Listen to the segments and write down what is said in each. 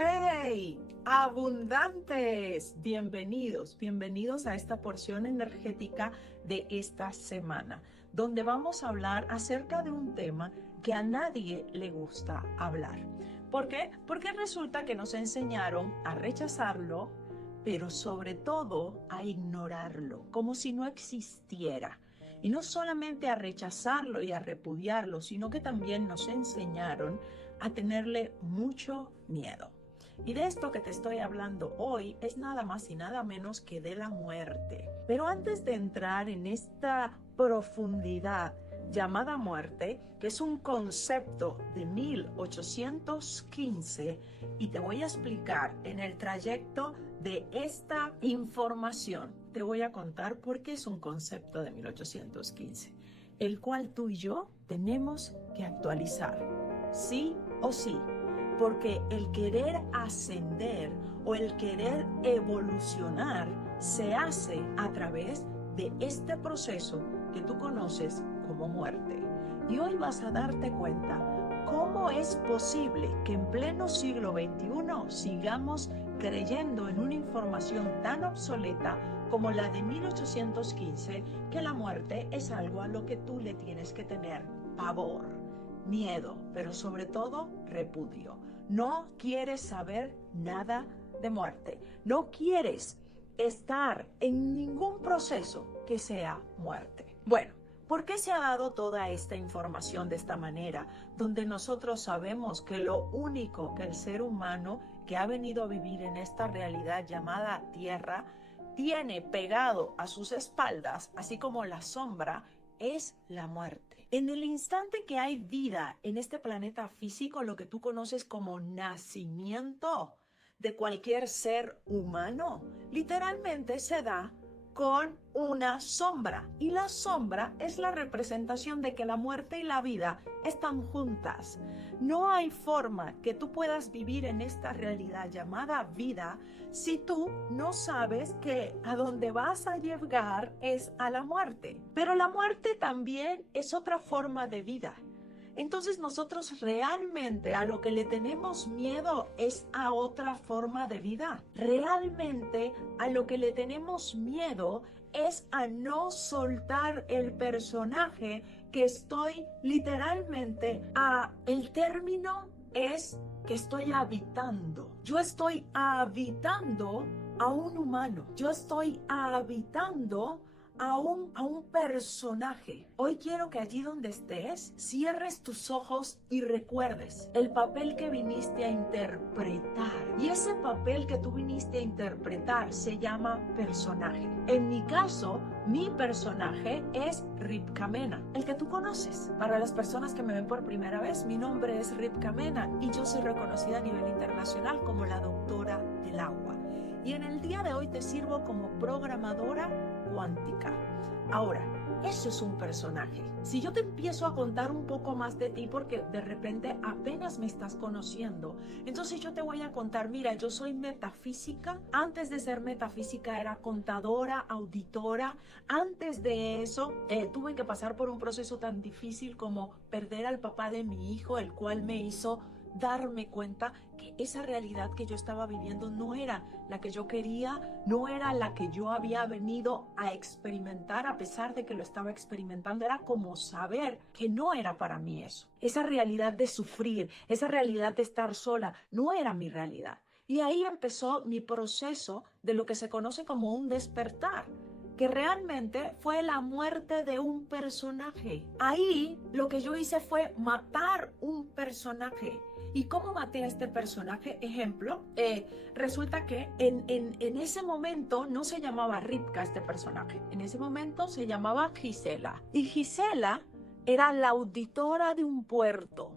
¡Hey! Abundantes, bienvenidos a esta porción energética de esta semana, donde vamos a hablar acerca de un tema que a nadie le gusta hablar. ¿Por qué? Porque resulta que nos enseñaron a rechazarlo, pero sobre todo a ignorarlo, como si no existiera. Y no solamente a rechazarlo y a repudiarlo, sino que también nos enseñaron a tenerle mucho miedo. Y de esto que te estoy hablando hoy es nada más y nada menos que de la muerte. Pero antes de entrar en esta profundidad llamada muerte, que es un concepto de 1815, y te voy a explicar en el trayecto de esta información, te voy a contar por qué es un concepto de 1815, el cual tú y yo tenemos que actualizar, sí o sí. Porque el querer ascender o el querer evolucionar se hace a través de este proceso que tú conoces como muerte. Y hoy vas a darte cuenta cómo es posible que en pleno siglo XXI sigamos creyendo en una información tan obsoleta como la de 1815, que la muerte es algo a lo que tú le tienes que tener pavor, miedo, pero sobre todo repudio. No quieres saber nada de muerte. No quieres estar en ningún proceso que sea muerte. Bueno, ¿por qué se ha dado toda esta información de esta manera? Donde nosotros sabemos que lo único que el ser humano que ha venido a vivir en esta realidad llamada Tierra tiene pegado a sus espaldas, así como la sombra, es la muerte. En el instante que hay vida en este planeta físico, lo que tú conoces como nacimiento de cualquier ser humano, literalmente se da con una sombra. Y la sombra es la representación de que la muerte y la vida están juntas. No hay forma que tú puedas vivir en esta realidad llamada vida si tú no sabes que a donde vas a llegar es a la muerte. Pero la muerte también es otra forma de vida. Entonces nosotros realmente a lo que le tenemos miedo es a otra forma de vida. Realmente a lo que le tenemos miedo es a no soltar el personaje que estoy literalmente el término es que estoy habitando. Yo estoy habitando a un humano. Yo estoy habitando a un personaje. Hoy quiero que allí donde estés, cierres tus ojos y recuerdes el papel que viniste a interpretar. Y ese papel que tú viniste a interpretar se llama personaje. En mi caso, mi personaje es Ripka Mena, el que tú conoces. Para las personas que me ven por primera vez, mi nombre es Ripka Mena y yo soy reconocida a nivel internacional como la doctora del agua. Y en el día de hoy te sirvo como programadora cuántica. Ahora, eso es un personaje. Si yo te empiezo a contar un poco más de ti, porque de repente apenas me estás conociendo, entonces yo te voy a contar, mira, yo soy metafísica. Antes de ser metafísica era contadora, auditora. Antes de eso tuve que pasar por un proceso tan difícil como perder al papá de mi hijo, el cual me hizo darme cuenta que esa realidad que yo estaba viviendo no era la que yo quería, no era la que yo había venido a experimentar. A pesar de que lo estaba experimentando, era como saber que no era para mí eso. Esa realidad de sufrir, esa realidad de estar sola, no era mi realidad. Y ahí empezó mi proceso de lo que se conoce como un despertar, que realmente fue la muerte de un personaje. Ahí lo que yo hice fue matar un personaje. ¿Y cómo maté a este personaje? Ejemplo, resulta que en ese momento no se llamaba Ripka este personaje. En ese momento se llamaba Gisela. Y Gisela era la auditora de un puerto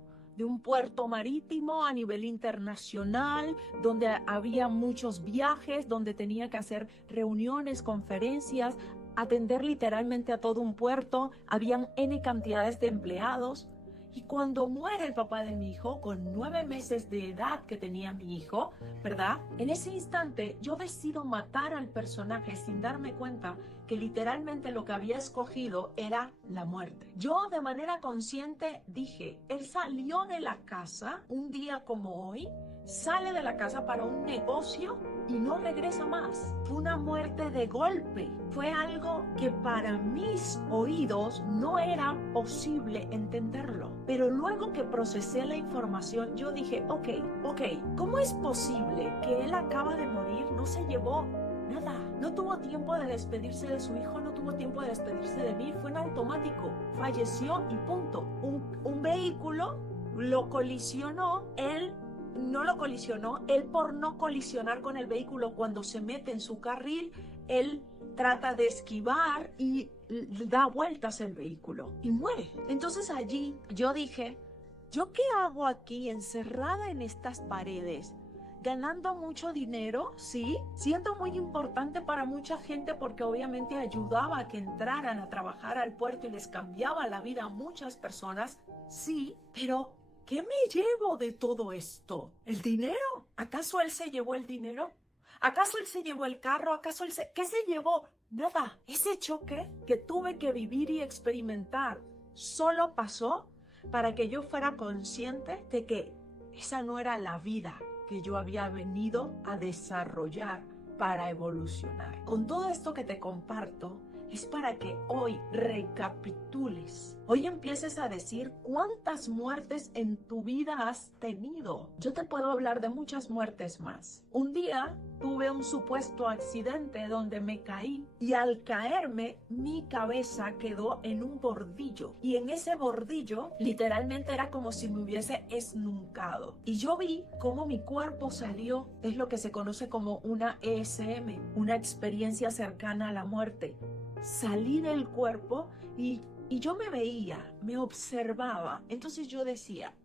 marítimo a nivel internacional, donde había muchos viajes, donde tenía que hacer reuniones, conferencias, atender literalmente a todo un puerto. Habían N cantidades de empleados. Y cuando muere el papá de mi hijo, con 9 meses de edad que tenía mi hijo, ¿verdad? En ese instante yo decido matar al personaje sin darme cuenta que literalmente lo que había escogido era la muerte. Yo de manera consciente dije, él salió de la casa un día como hoy, sale de la casa para un negocio y no regresa más. Fue una muerte de golpe. Fue algo que para mis oídos no era posible entenderlo. Pero luego que procesé la información, yo dije, ok, ¿cómo es posible que él acaba de morir, no se llevó nada? No tuvo tiempo de despedirse de su hijo, no tuvo tiempo de despedirse de mí, fue en automático. Falleció y punto. Un vehículo lo colisionó, él no lo colisionó, él por no colisionar con el vehículo, cuando se mete en su carril, él trata de esquivar y da vueltas el vehículo y muere. Entonces allí yo dije, ¿yo qué hago aquí encerrada en estas paredes? Ganando mucho dinero, sí, siendo muy importante para mucha gente porque obviamente ayudaba a que entraran a trabajar al puerto y les cambiaba la vida a muchas personas, sí, pero ¿qué me llevo de todo esto? ¿El dinero? ¿Acaso él se llevó el dinero? ¿Acaso él se llevó el carro? ¿Acaso él qué se llevó? Nada. Ese choque que tuve que vivir y experimentar solo pasó para que yo fuera consciente de que esa no era la vida que yo había venido a desarrollar para evolucionar. Con todo esto que te comparto, es para que hoy recapitules. Hoy empieces a decir cuántas muertes en tu vida has tenido. Yo te puedo hablar de muchas muertes más. Un día tuve un supuesto accidente donde me caí y al caerme mi cabeza quedó en un bordillo y en ese bordillo literalmente era como si me hubiese esnucado y yo vi cómo mi cuerpo salió. Es lo que se conoce como una ESM, una experiencia cercana a la muerte. Salí del cuerpo y yo me veía, me observaba. Entonces yo decía,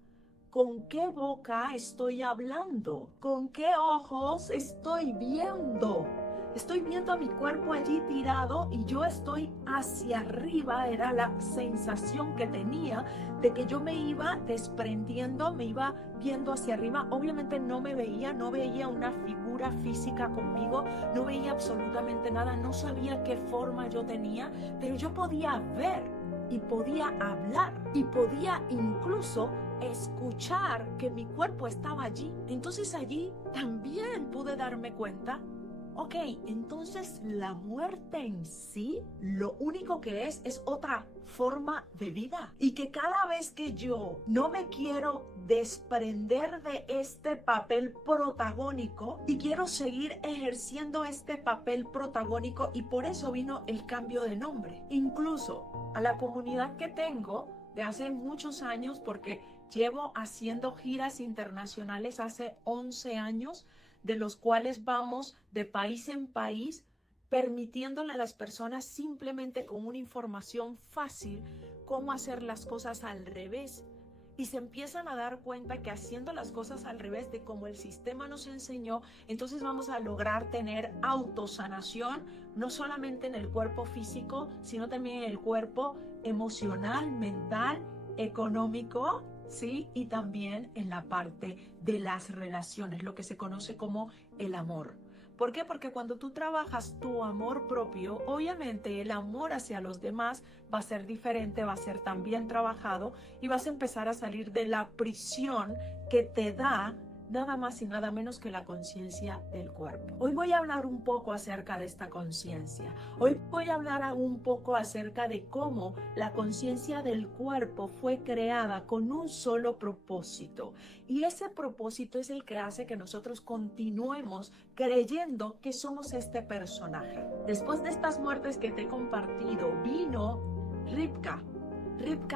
¿con qué boca estoy hablando? ¿Con qué ojos estoy viendo? Estoy viendo a mi cuerpo allí tirado y yo estoy hacia arriba. Era la sensación que tenía de que yo me iba desprendiendo, me iba viendo hacia arriba. Obviamente no me veía, no veía una figura física conmigo, no veía absolutamente nada, no sabía qué forma yo tenía, pero yo podía ver y podía hablar y podía incluso escuchar que mi cuerpo estaba allí. Entonces allí también pude darme cuenta, ok, entonces la muerte en sí, lo único que es otra forma de vida. Y que cada vez que yo no me quiero desprender de este papel protagónico y quiero seguir ejerciendo este papel protagónico, y por eso vino el cambio de nombre. Incluso a la comunidad que tengo de hace muchos años, porque llevo haciendo giras internacionales hace 11 años, de los cuales vamos de país en país, permitiéndole a las personas simplemente con una información fácil cómo hacer las cosas al revés. Y se empiezan a dar cuenta que haciendo las cosas al revés de como el sistema nos enseñó, entonces vamos a lograr tener autosanación, no solamente en el cuerpo físico, sino también en el cuerpo emocional, mental, económico, ¿sí? Y también en la parte de las relaciones, lo que se conoce como el amor. ¿Por qué? Porque cuando tú trabajas tu amor propio, obviamente el amor hacia los demás va a ser diferente, va a ser también trabajado y vas a empezar a salir de la prisión que te da nada más y nada menos que la conciencia del cuerpo. Hoy voy a hablar un poco acerca de esta conciencia. Hoy voy a hablar un poco acerca de cómo la conciencia del cuerpo fue creada con un solo propósito. Y ese propósito es el que hace que nosotros continuemos creyendo que somos este personaje. Después de estas muertes que te he compartido, vino Rivka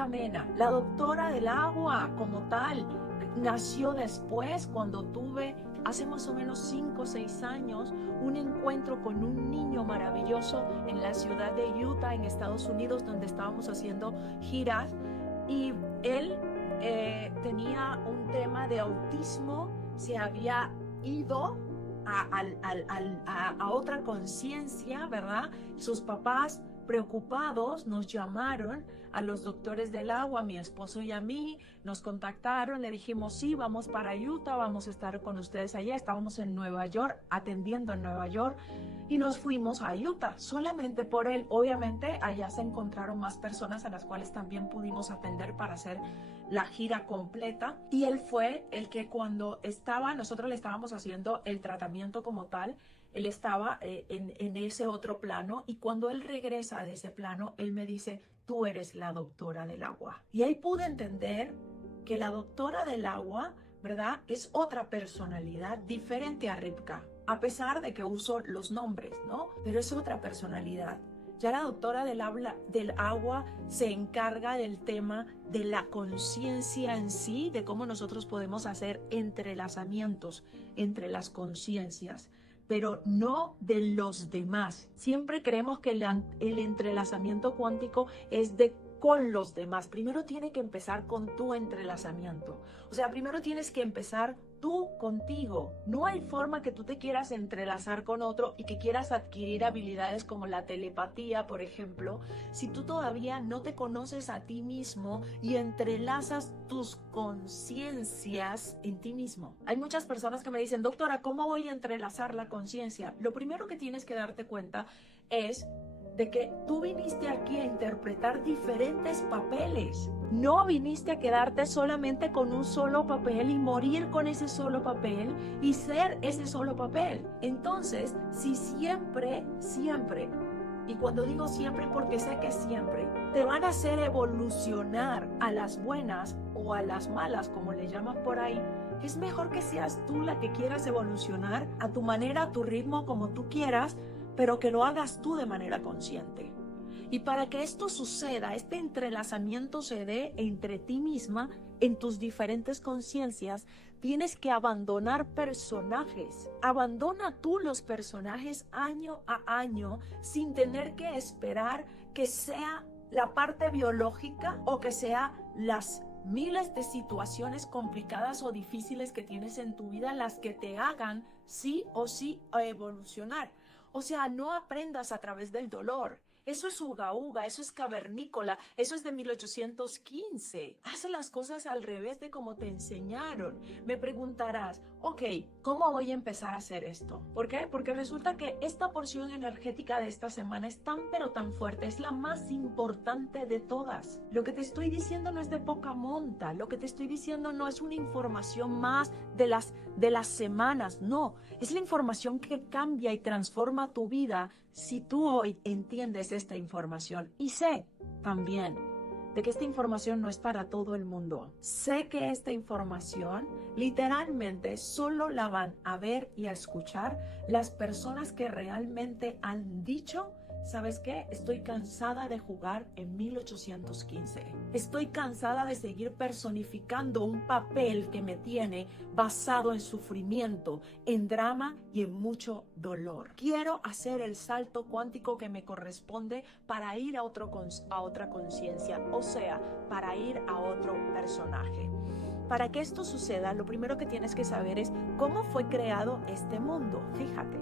Mena, la doctora del agua como tal. Nació después, cuando tuve hace más o menos 5 o 6 años un encuentro con un niño maravilloso en la ciudad de Utah, en Estados Unidos, donde estábamos haciendo giras, y él tenía un tema de autismo, se había ido a otra conciencia, ¿verdad? Sus papás preocupados nos llamaron a los doctores del agua, mi esposo y a mí, nos contactaron, le dijimos sí, vamos para Utah, vamos a estar con ustedes allá. Estábamos en Nueva York, atendiendo en Nueva York, y nos fuimos a Utah solamente por él. Obviamente allá se encontraron más personas a las cuales también pudimos atender para hacer la gira completa, y él fue el que cuando nosotros le estábamos haciendo el tratamiento como tal, él estaba en ese otro plano, y cuando él regresa de ese plano, él me dice, tú eres la doctora del agua. Y ahí pude entender que la doctora del agua, ¿verdad?, es otra personalidad diferente a Rivka, a pesar de que uso los nombres, ¿no? Pero es otra personalidad. Ya la doctora del agua se encarga del tema de la conciencia en sí, de cómo nosotros podemos hacer entrelazamientos entre las conciencias, pero no de los demás. Siempre creemos que el entrelazamiento cuántico es con los demás. Primero tiene que empezar con tu entrelazamiento. O sea, primero tienes que empezar tú contigo. No hay forma que tú te quieras entrelazar con otro y que quieras adquirir habilidades como la telepatía, por ejemplo, si tú todavía no te conoces a ti mismo y entrelazas tus conciencias en ti mismo. Hay muchas personas que me dicen, doctora, ¿cómo voy a entrelazar la conciencia? Lo primero que tienes que darte cuenta es de que tú viniste aquí a interpretar diferentes papeles. No viniste a quedarte solamente con un solo papel y morir con ese solo papel y ser ese solo papel. Entonces, si siempre, y cuando digo siempre porque sé que siempre, te van a hacer evolucionar a las buenas o a las malas, como le llaman por ahí, es mejor que seas tú la que quieras evolucionar a tu manera, a tu ritmo, como tú quieras, pero que lo hagas tú de manera consciente. Y para que esto suceda, este entrelazamiento se dé entre ti misma, en tus diferentes conciencias, tienes que abandonar personajes. Abandona tú los personajes año a año sin tener que esperar que sea la parte biológica o que sea las miles de situaciones complicadas o difíciles que tienes en tu vida las que te hagan sí o sí a evolucionar. O sea, no aprendas a través del dolor. Eso es uga uga, eso es cavernícola, eso es de 1815. Haz las cosas al revés de como te enseñaron. Me preguntarás, ok, ¿cómo voy a empezar a hacer esto? ¿Por qué? Porque resulta que esta porción energética de esta semana es tan pero tan fuerte, es la más importante de todas. Lo que te estoy diciendo no es de poca monta, lo que te estoy diciendo no es una información más de las semanas, no, es la información que cambia y transforma tu vida si tú hoy entiendes esta información. Y sé también de que esta información no es para todo el mundo. Sé que esta información literalmente solo la van a ver y a escuchar las personas que realmente han dicho, ¿sabes qué? Estoy cansada de jugar en 1815. Estoy cansada de seguir personificando un papel que me tiene basado en sufrimiento, en drama y en mucho dolor. Quiero hacer el salto cuántico que me corresponde para ir a otra conciencia, o sea, para ir a otro personaje. Para que esto suceda, lo primero que tienes que saber es cómo fue creado este mundo. Fíjate,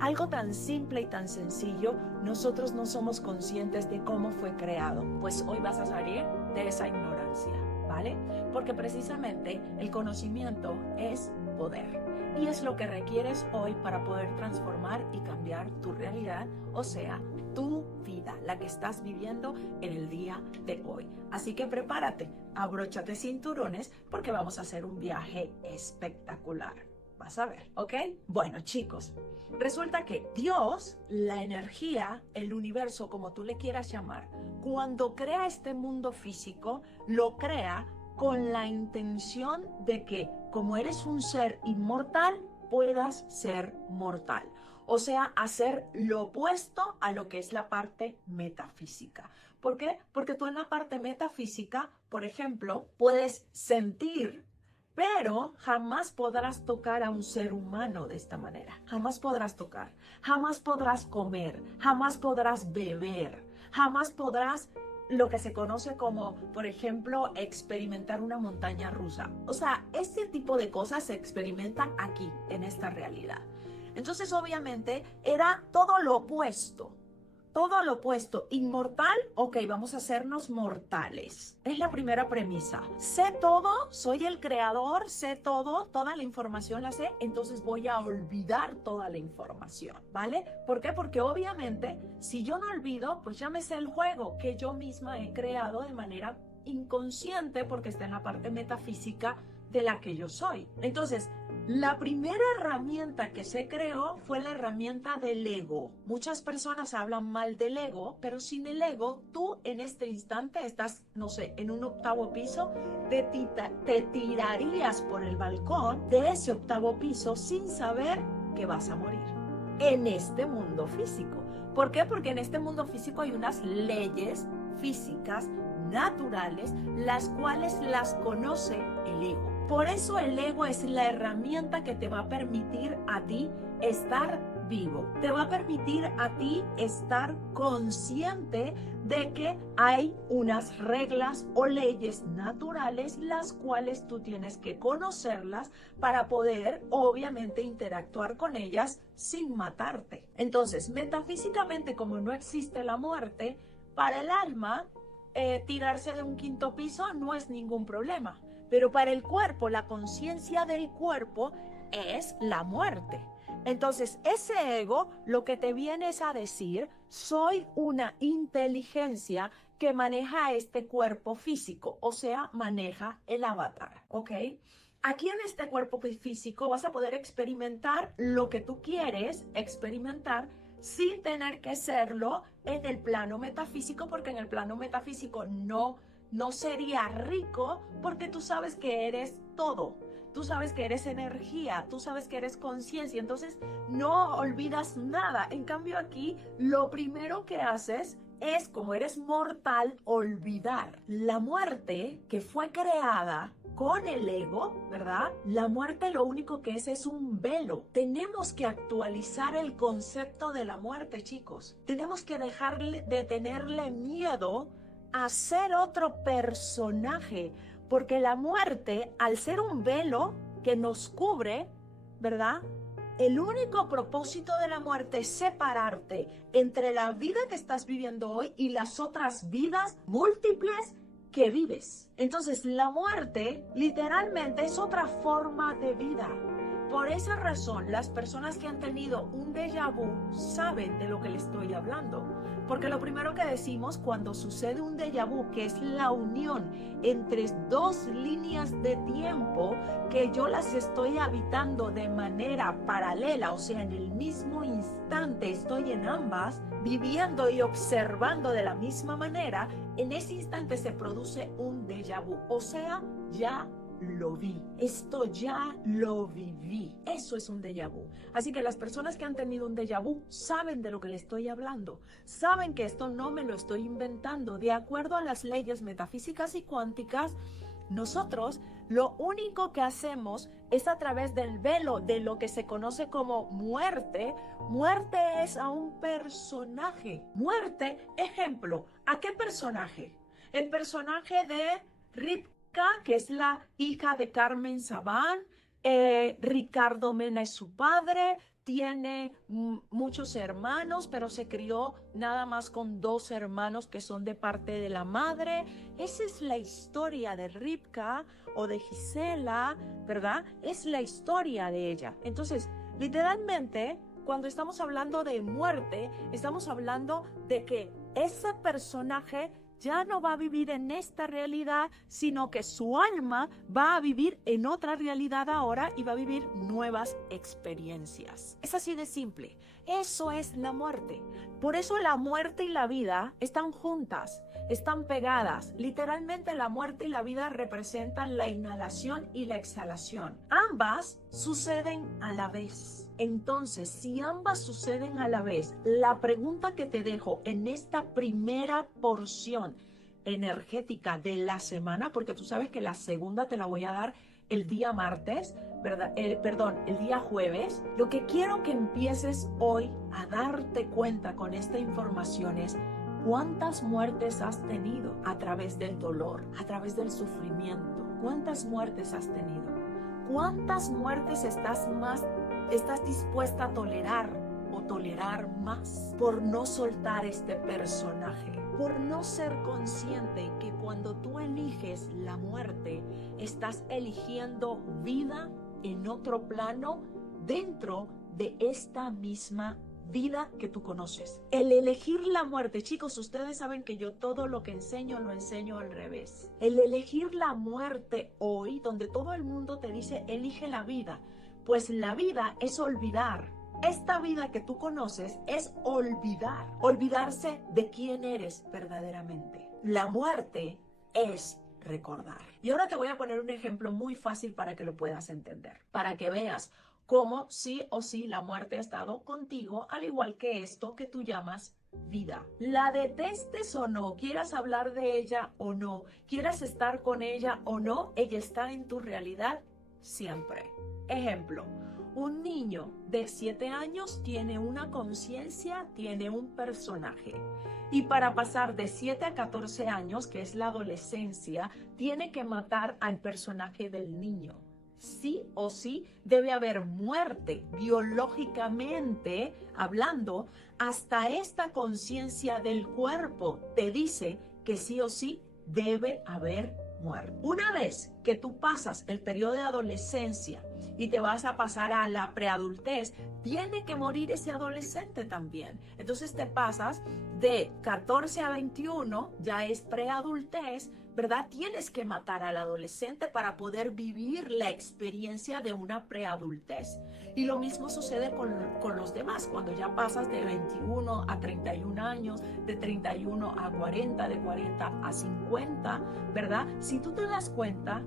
algo tan simple y tan sencillo, nosotros no somos conscientes de cómo fue creado. Pues hoy vas a salir de esa ignorancia, ¿vale? Porque precisamente el conocimiento es poder. Y es lo que requieres hoy para poder transformar y cambiar tu realidad, o sea, tu vida, la que estás viviendo en el día de hoy. Así que prepárate, abróchate cinturones porque vamos a hacer un viaje espectacular. Vas a ver, ¿ok? Bueno, chicos, resulta que Dios, la energía, el universo, como tú le quieras llamar, cuando crea este mundo físico, lo crea con la intención de que, como eres un ser inmortal, puedas ser mortal. O sea, hacer lo opuesto a lo que es la parte metafísica. ¿Por qué? Porque tú en la parte metafísica, por ejemplo, puedes sentir, pero jamás podrás tocar a un ser humano de esta manera. Jamás podrás tocar, jamás podrás comer, jamás podrás beber, jamás podrás lo que se conoce como, por ejemplo, experimentar una montaña rusa. O sea, este tipo de cosas se experimentan aquí, en esta realidad. Entonces, obviamente, era todo lo opuesto. Todo lo opuesto. Inmortal, ok, vamos a hacernos mortales. Es la primera premisa. Sé todo, soy el creador, sé todo, toda la información la sé, entonces voy a olvidar toda la información, ¿vale? ¿Por qué? Porque obviamente, si yo no olvido, pues ya me sé el juego que yo misma he creado de manera inconsciente porque está en la parte metafísica de la que yo soy. Entonces, la primera herramienta que se creó fue la herramienta del ego. Muchas personas hablan mal del ego, pero sin el ego, tú en este instante estás, no sé, en un octavo piso, te tirarías por el balcón de ese octavo piso sin saber que vas a morir. En este mundo físico. ¿Por qué? Porque en este mundo físico hay unas leyes físicas naturales, las cuales las conoce el ego. Por eso el ego es la herramienta que te va a permitir a ti estar vivo. Te va a permitir a ti estar consciente de que hay unas reglas o leyes naturales las cuales tú tienes que conocerlas para poder obviamente interactuar con ellas sin matarte. Entonces, metafísicamente, como no existe la muerte, para el alma tirarse de un quinto piso no es ningún problema. Pero para el cuerpo, la conciencia del cuerpo es la muerte. Entonces, ese ego lo que te viene es a decir, soy una inteligencia que maneja este cuerpo físico, o sea, maneja el avatar, ¿ok? Aquí en este cuerpo físico vas a poder experimentar lo que tú quieres experimentar sin tener que serlo en el plano metafísico, porque en el plano metafísico no sería rico porque tú sabes que eres todo. Tú sabes que eres energía, tú sabes que eres conciencia, entonces no olvidas nada. En cambio aquí, lo primero que haces es, como eres mortal, olvidar. La muerte que fue creada con el ego, ¿verdad? La muerte lo único que es un velo. Tenemos que actualizar el concepto de la muerte, chicos. Tenemos que dejar de tenerle miedo a ser otro personaje, porque la muerte, al ser un velo que nos cubre, ¿verdad? El único propósito de la muerte es separarte entre la vida que estás viviendo hoy y las otras vidas múltiples que vives. Entonces, la muerte literalmente es otra forma de vida. Por esa razón, las personas que han tenido un déjà vu saben de lo que les estoy hablando. Porque lo primero que decimos cuando sucede un déjà vu, que es la unión entre dos líneas de tiempo que yo las estoy habitando de manera paralela, o sea, en el mismo instante estoy en ambas, viviendo y observando de la misma manera, en ese instante se produce un déjà vu, o sea, ya lo vi, esto ya lo viví. Eso es un déjà vu. Así que las personas que han tenido un déjà vu saben de lo que les estoy hablando, saben que esto no me lo estoy inventando. De acuerdo a las leyes metafísicas y cuánticas, nosotros lo único que hacemos es a través del velo de lo que se conoce como muerte. Muerte es a un personaje. Muerte, ejemplo, ¿a qué personaje? El personaje de Rip, que es la hija de Carmen Sabán. Ricardo Mena es su padre, tiene muchos hermanos, pero se crió nada más con 2 hermanos que son de parte de la madre. Esa es la historia de Ripka o de Gisela, ¿verdad? Es la historia de ella. Entonces, literalmente, cuando estamos hablando de muerte, estamos hablando de que ese personaje ya no va a vivir en esta realidad, sino que su alma va a vivir en otra realidad ahora y va a vivir nuevas experiencias. Es así de simple. Eso es la muerte. Por eso la muerte y la vida están juntas, están pegadas. Literalmente la muerte y la vida representan la inhalación y la exhalación. Ambas suceden a la vez. Entonces, si ambas suceden a la vez, la pregunta que te dejo en esta primera porción energética de la semana, porque tú sabes que la segunda te la voy a dar el día martes, ¿verdad? El día jueves. Lo que quiero que empieces hoy a darte cuenta con esta información es cuántas muertes has tenido a través del dolor, a través del sufrimiento. ¿Cuántas muertes has tenido? ¿Cuántas muertes estás dispuesta a tolerar o tolerar más por no soltar este personaje? Por no ser consciente que cuando tú eliges la muerte, estás eligiendo vida en otro plano dentro de esta misma vida que tú conoces. El elegir la muerte, chicos, ustedes saben que yo todo lo que enseño lo enseño al revés. El elegir la muerte hoy, donde todo el mundo te dice, elige la vida, pues la vida es olvidar. Esta vida que tú conoces es olvidar, olvidarse de quién eres verdaderamente. La muerte es recordar. Y ahora te voy a poner un ejemplo muy fácil para que lo puedas entender, para que veas cómo sí o sí la muerte ha estado contigo, al igual que esto que tú llamas vida. La detestes o no, quieras hablar de ella o no, quieras estar con ella o no, ella está en tu realidad siempre. Ejemplo, un niño de 7 años tiene una conciencia, tiene un personaje. Y para pasar de 7 a 14 años, que es la adolescencia, tiene que matar al personaje del niño. Sí o sí debe haber muerte biológicamente hablando. Hasta esta conciencia del cuerpo te dice que sí o sí debe haber muerte. Una vez que tú pasas el periodo de adolescencia y te vas a pasar a la preadultez, tiene que morir ese adolescente también. Entonces te pasas de 14 a 21, ya es preadultez, ¿verdad? Tienes que matar al adolescente para poder vivir la experiencia de una preadultez. Y lo mismo sucede con los demás, cuando ya pasas de 21 a 31 años, de 31 a 40, de 40 a 50, ¿verdad? Si tú te das cuenta,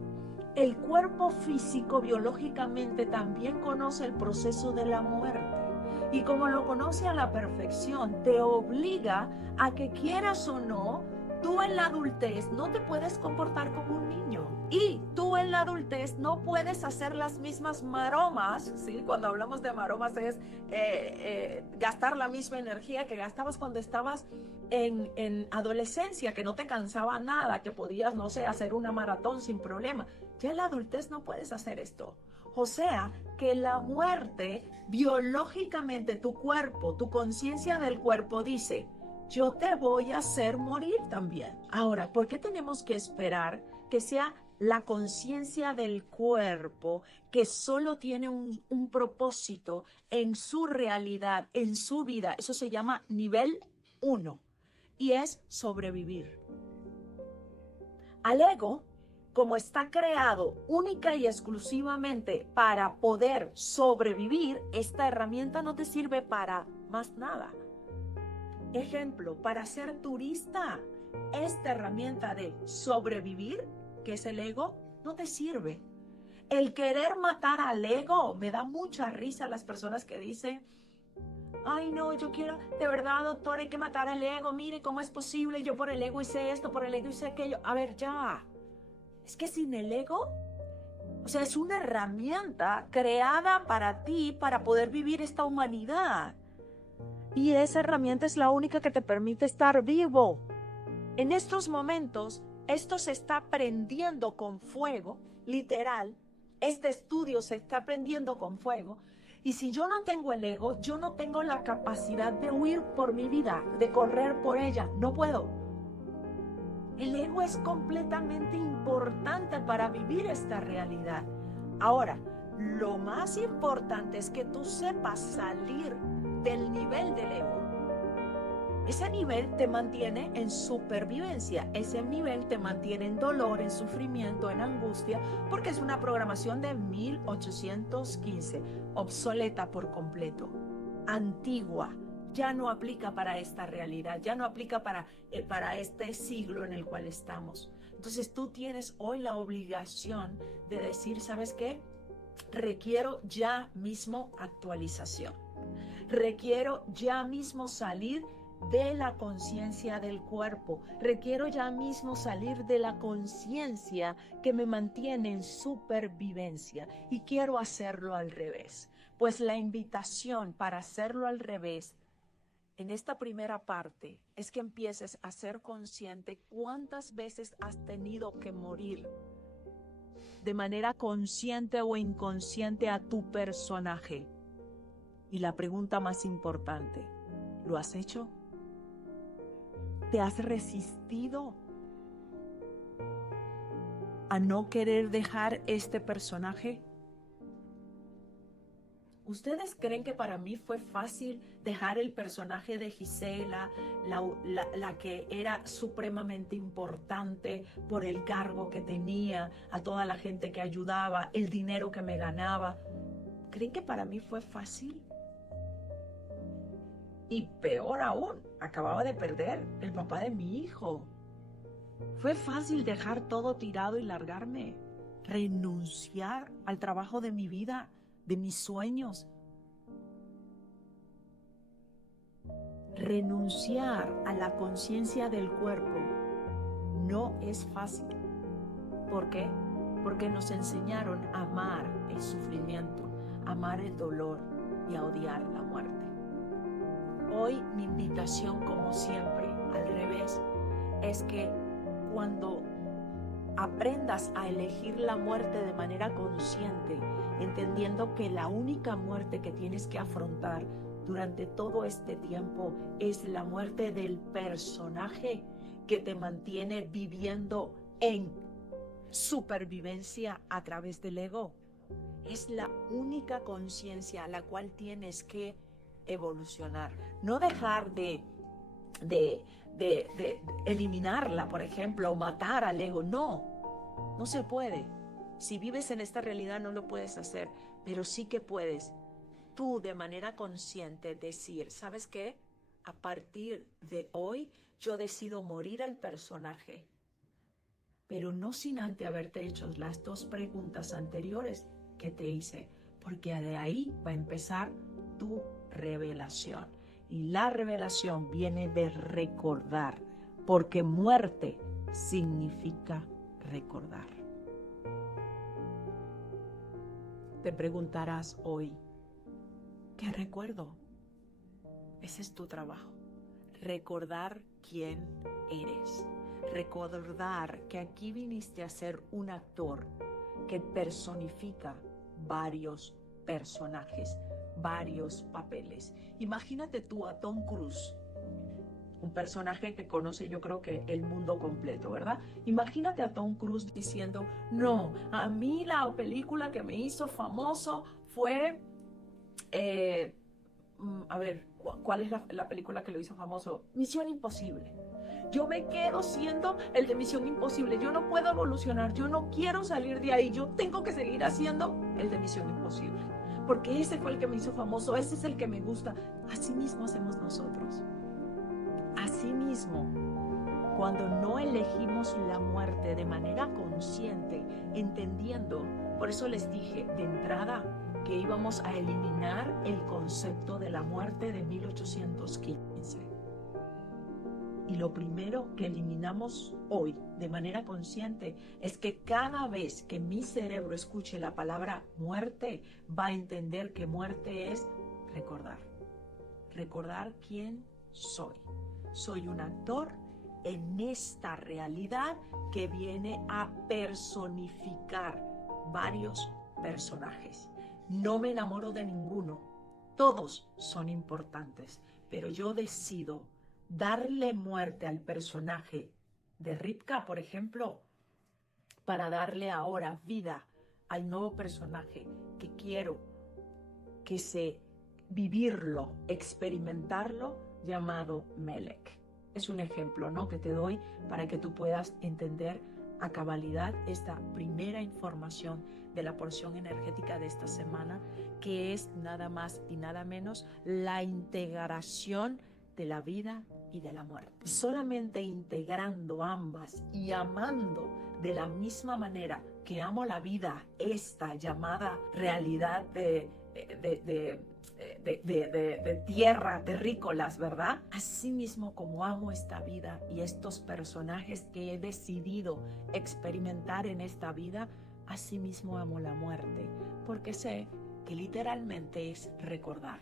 el cuerpo físico biológicamente también conoce el proceso de la muerte. Y como lo conoce a la perfección, te obliga a que quieras o no, tú en la adultez no te puedes comportar como un niño. Y tú en la adultez no puedes hacer las mismas maromas, ¿sí? Cuando hablamos de maromas es gastar la misma energía que gastabas cuando estabas en adolescencia, que no te cansaba nada, que podías, no sé, hacer una maratón sin problema. Ya en la adultez no puedes hacer esto. O sea, que la muerte, biológicamente tu cuerpo, tu conciencia del cuerpo dice, yo te voy a hacer morir también. Ahora, ¿por qué tenemos que esperar que sea la conciencia del cuerpo que solo tiene un propósito en su realidad, en su vida? Eso se llama nivel 1 y es sobrevivir. Al ego, como está creado única y exclusivamente para poder sobrevivir, esta herramienta no te sirve para más nada. Ejemplo, para ser turista, esta herramienta de sobrevivir, que es el ego, no te sirve. El querer matar al ego, me da mucha risa las personas que dicen, ay no, yo quiero, de verdad doctor, hay que matar al ego, mire cómo es posible, yo por el ego hice esto, por el ego hice aquello. A ver, ya, es que sin el ego, o sea, es una herramienta creada para ti, para poder vivir esta humanidad. Y esa herramienta es la única que te permite estar vivo. En estos momentos, esto se está prendiendo con fuego, literal. Este estudio se está prendiendo con fuego. Y si yo no tengo el ego, yo no tengo la capacidad de huir por mi vida, de correr por ella. No puedo. El ego es completamente importante para vivir esta realidad. Ahora, lo más importante es que tú sepas salir del nivel del ego. Ese nivel te mantiene en supervivencia, ese nivel te mantiene en dolor, en sufrimiento, en angustia, porque es una programación de 1815, obsoleta por completo, antigua, ya no aplica para esta realidad, ya no aplica para este siglo en el cual estamos. Entonces tú tienes hoy la obligación de decir, ¿sabes qué? Requiero ya mismo actualización. Requiero ya mismo salir de la conciencia del cuerpo. Requiero ya mismo salir de la conciencia que me mantiene en supervivencia y quiero hacerlo al revés. Pues la invitación para hacerlo al revés en esta primera parte es que empieces a ser consciente cuántas veces has tenido que morir de manera consciente o inconsciente a tu personaje. Y la pregunta más importante, ¿lo has hecho? ¿Te has resistido a no querer dejar este personaje? ¿Ustedes creen que para mí fue fácil dejar el personaje de Gisela, la que era supremamente importante por el cargo que tenía, a toda la gente que ayudaba, el dinero que me ganaba? ¿Creen que para mí fue fácil? Y peor aún, acababa de perder el papá de mi hijo. ¿Fue fácil dejar todo tirado y largarme? ¿Renunciar al trabajo de mi vida, de mis sueños? Renunciar a la conciencia del cuerpo no es fácil. ¿Por qué? Porque nos enseñaron a amar el sufrimiento, a amar el dolor y a odiar la muerte. Hoy mi invitación, como siempre, al revés, es que cuando aprendas a elegir la muerte de manera consciente, entendiendo que la única muerte que tienes que afrontar durante todo este tiempo es la muerte del personaje que te mantiene viviendo en supervivencia a través del ego. Es la única conciencia a la cual tienes que evolucionar. No dejar de eliminarla, por ejemplo, o matar al ego. No se puede. Si vives en esta realidad no lo puedes hacer, pero sí que puedes tú de manera consciente decir, ¿sabes qué? A partir de hoy yo decido morir al personaje, pero no sin antes haberte hecho las dos preguntas anteriores que te hice, porque de ahí va a empezar tu revelación. Y la revelación viene de recordar, porque muerte significa recordar. Te preguntarás hoy, ¿qué recuerdo? Ese es tu trabajo. Recordar quién eres. Recordar que aquí viniste a ser un actor que personifica varios personajes, varios papeles. Imagínate tú a Tom Cruise, un personaje que conoce yo creo que el mundo completo, ¿verdad? Imagínate a Tom Cruise diciendo, no, a mí la película que me hizo famoso fue, a ver, ¿cuál es la película que lo hizo famoso? Misión Imposible. Yo me quedo siendo el de Misión Imposible. Yo no puedo evolucionar. Yo no quiero salir de ahí. Yo tengo que seguir haciendo el de Misión Imposible. Porque ese fue el que me hizo famoso. Ese es el que me gusta. Así mismo hacemos nosotros. Así mismo, cuando no elegimos la muerte de manera consciente, entendiendo, por eso les dije de entrada que íbamos a eliminar el concepto de la muerte de 1815. Y lo primero que eliminamos hoy de manera consciente es que cada vez que mi cerebro escuche la palabra muerte, va a entender que muerte es recordar. Recordar quién soy. Soy un actor en esta realidad que viene a personificar varios personajes. No me enamoro de ninguno. Todos son importantes, pero yo decido darle muerte al personaje de Rivka, por ejemplo, para darle ahora vida al nuevo personaje que quiero vivirlo, experimentarlo, llamado Melek. Es un ejemplo, ¿no?, que te doy para que tú puedas entender a cabalidad esta primera información de la porción energética de esta semana, que es nada más y nada menos la integración de la vida y de la muerte. Solamente integrando ambas y amando de la misma manera que amo la vida, esta llamada realidad de tierra, terrícolas, ¿verdad? Así mismo como amo esta vida y estos personajes que he decidido experimentar en esta vida, así mismo amo la muerte, porque sé que literalmente es recordar.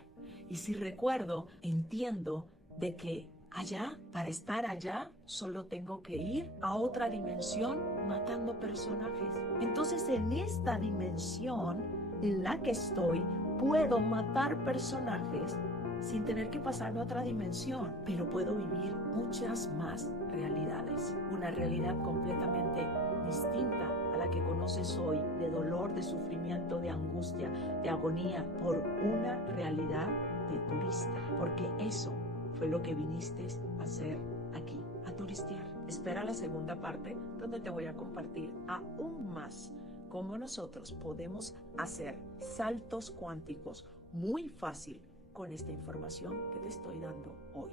Y si recuerdo, entiendo de que allá, para estar allá, solo tengo que ir a otra dimensión matando personajes. Entonces, en esta dimensión en la que estoy, puedo matar personajes sin tener que pasarme a otra dimensión, pero puedo vivir muchas más realidades. Una realidad completamente distinta a la que conoces hoy, de dolor, de sufrimiento, de angustia, de agonía, por una realidad de turista, porque eso fue lo que viniste a hacer aquí, a turistear. Espera la segunda parte, donde te voy a compartir aún más cómo nosotros podemos hacer saltos cuánticos muy fácil con esta información que te estoy dando hoy,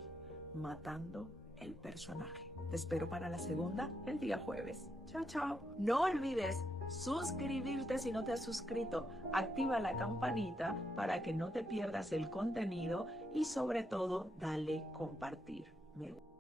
matando el personaje. Te espero para la segunda el día jueves. Chao, chao. No olvides suscribirte si no te has suscrito. Activa la campanita para que no te pierdas el contenido y sobre todo dale compartir. Me gusta.